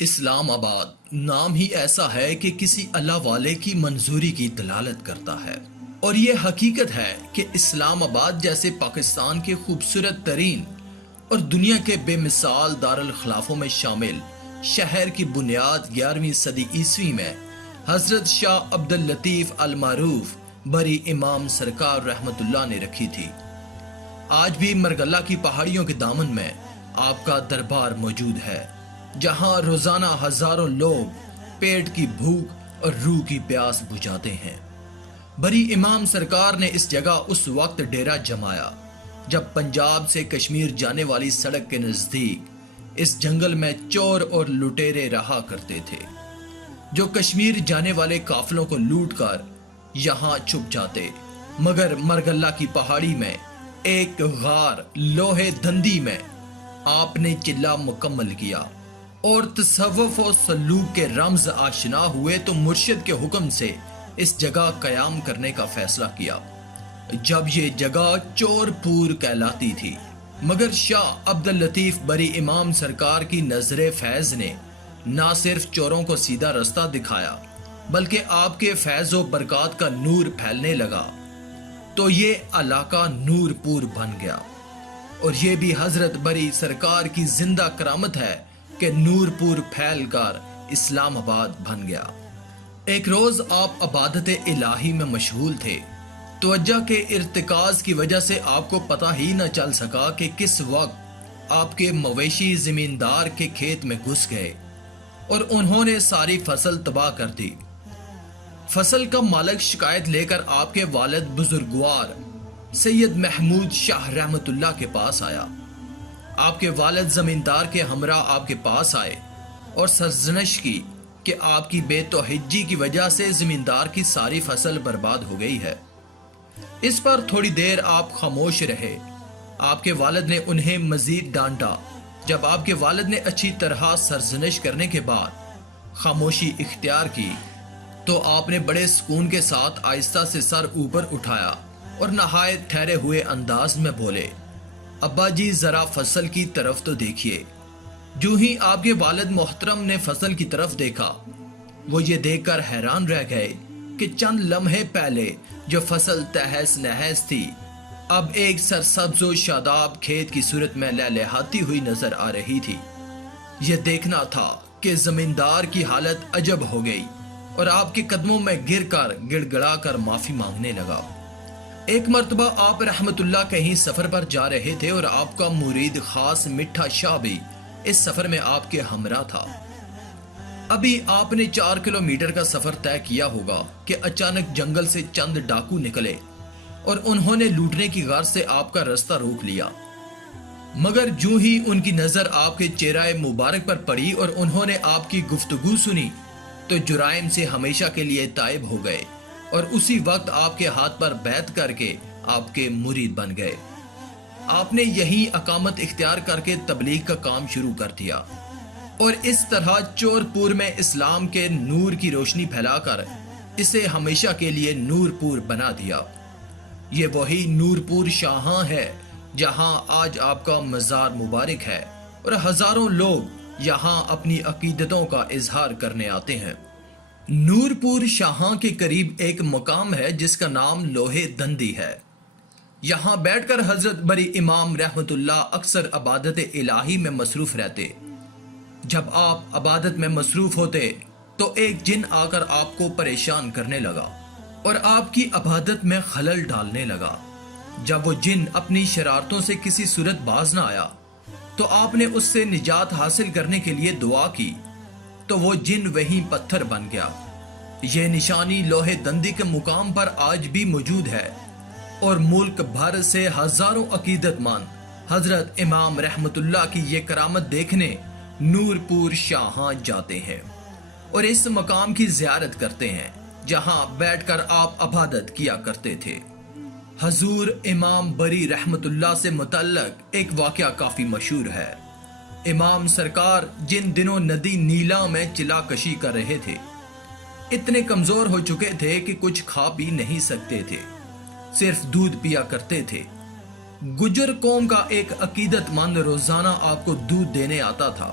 اسلام آباد نام ہی ایسا ہے کہ کسی اللہ والے کی منظوری کی دلالت کرتا ہے، اور یہ حقیقت ہے کہ اسلام آباد جیسے پاکستان کے خوبصورت ترین اور دنیا کے بے مثال دارالخلافوں میں شامل شہر کی بنیاد 11ویں صدی عیسوی میں حضرت شاہ عبد اللطیف المعروف بری امام سرکار رحمت اللہ نے رکھی تھی۔ آج بھی مرگلہ کی پہاڑیوں کے دامن میں آپ کا دربار موجود ہے، جہاں روزانہ ہزاروں لوگ پیٹ کی بھوک اور روح کی پیاس بجھاتے ہیں۔ بری امام سرکار نے اس جگہ اس وقت ڈیرا جمایا جب پنجاب سے کشمیر جانے والی سڑک کے نزدیک اس جنگل میں چور اور لٹیرے رہا کرتے تھے، جو کشمیر جانے والے قافلوں کو لوٹ کر یہاں چھپ جاتے، مگر مرگلہ کی پہاڑی میں ایک غار لوہے دندی میں آپ نے چلہ مکمل کیا اور تصوف و سلوک کے رمز آشنا ہوئے تو مرشد کے حکم سے اس جگہ قیام کرنے کا فیصلہ کیا۔ جب یہ جگہ چور پور کہلاتی تھی، مگر شاہ عبد اللطیف بری امام سرکار کی نظر فیض نے نہ صرف چوروں کو سیدھا رستہ دکھایا بلکہ آپ کے فیض و برکات کا نور پھیلنے لگا تو یہ علاقہ نور پور بن گیا، اور یہ بھی حضرت بری سرکار کی زندہ کرامت ہے کہ نور پور پھیل کر اسلام آباد بن گیا۔ ایک روز آپ عبادت الہی میں مشغول تھے، توجہ کے ارتکاز کی وجہ سے آپ کو پتہ ہی نہ چل سکا کہ کس وقت آپ کے مویشی زمیندار کے کھیت میں گھس گئے اور انہوں نے ساری فصل تباہ کر دی۔ فصل کا مالک شکایت لے کر آپ کے والد بزرگوار سید محمود شاہ رحمت اللہ کے پاس آیا۔ آپ کے والد زمیندار کے ہمراہ آپ کے پاس آئے اور سرزنش کی کہ آپ کی بے توحیدی کی وجہ سے زمیندار کی ساری فصل برباد ہو گئی ہے۔ اس پر تھوڑی دیر آپ خاموش رہے۔ آپ کے والد نے انہیں مزید ڈانٹا۔ جب آپ کے والد نے اچھی طرح سرزنش کرنے کے بعد خاموشی اختیار کی تو آپ نے بڑے سکون کے ساتھ آہستہ سے سر اوپر اٹھایا اور نہایت ٹھہرے ہوئے انداز میں بولے، ابا جی ذرا فصل کی طرف تو دیکھیے۔ جو ہی آپ کے والد محترم نے فصل کی طرف دیکھا، وہ یہ دیکھ کر حیران رہ گئے کہ چند لمحے پہلے جو فصل تہس نہس تھی، اب ایک سرسبز و شاداب کھیت کی صورت میں لہلہاتی ہوئی نظر آ رہی تھی۔ یہ دیکھنا تھا کہ زمیندار کی حالت عجب ہو گئی اور آپ کے قدموں میں گر کر گڑ گڑا کر معافی مانگنے لگا۔ ایک مرتبہ آپ رحمت اللہ کہیں سفر پر جا رہے تھے اور آپ کا مرید خاص مٹھا شاہ بھی اس سفر میں آپ کے ہمراہ تھا۔ ابھی آپ نے 4 کلومیٹر کا سفر طے کیا ہوگا کہ اچانک جنگل سے چند ڈاکو نکلے اور انہوں نے لوٹنے کی غرض سے آپ کا راستہ روک لیا، مگر جو ہی ان کی نظر آپ کے چہرہ مبارک پر پڑی اور انہوں نے آپ کی گفتگو سنی تو جرائم سے ہمیشہ کے لیے تائب ہو گئے اور اسی وقت آپ کے ہاتھ پر بیعت کر کے آپ کے مرید بن گئے۔ آپ نے یہی اقامت اختیار کر کے تبلیغ کا کام شروع کر دیا اور اس طرح چور پور میں اسلام کے نور کی روشنی پھیلا کر اسے ہمیشہ کے لیے نور پور بنا دیا۔ یہ وہی نور پور شاہاں ہے جہاں آج آپ کا مزار مبارک ہے اور ہزاروں لوگ یہاں اپنی عقیدتوں کا اظہار کرنے آتے ہیں۔ نور پور شاہاں کے قریب ایک مقام ہے جس کا نام لوہے دندی ہے۔ یہاں بیٹھ کر حضرت بری امام رحمت اللہ اکثر عبادت الہی میں مصروف رہتے۔ جب آپ عبادت میں مصروف ہوتے تو ایک جن آ کر آپ کو پریشان کرنے لگا اور آپ کی عبادت میں خلل ڈالنے لگا۔ جب وہ جن اپنی شرارتوں سے کسی صورت باز نہ آیا تو آپ نے اس سے نجات حاصل کرنے کے لیے دعا کی تو وہ جن وہیں پتھر بن گیا۔ یہ نشانی لوہے دندی کے مقام پر آج بھی موجود ہے اور ملک بھر سے ہزاروں عقیدت مند حضرت امام رحمت اللہ کی یہ کرامت دیکھنے نور پور شاہاں جاتے ہیں اور اس مقام کی زیارت کرتے ہیں جہاں بیٹھ کر آپ عبادت کیا کرتے تھے۔ حضور امام بری رحمت اللہ سے متعلق ایک واقعہ کافی مشہور ہے۔ امام سرکار جن دنوں ندی نیلا میں چلا کشی کر رہے تھے، اتنے کمزور ہو چکے تھے کہ کچھ کھا پی نہیں سکتے تھے، صرف دودھ پیا کرتے تھے۔ گجر قوم کا ایک عقیدت مند روزانہ آپ کو دودھ دینے آتا تھا۔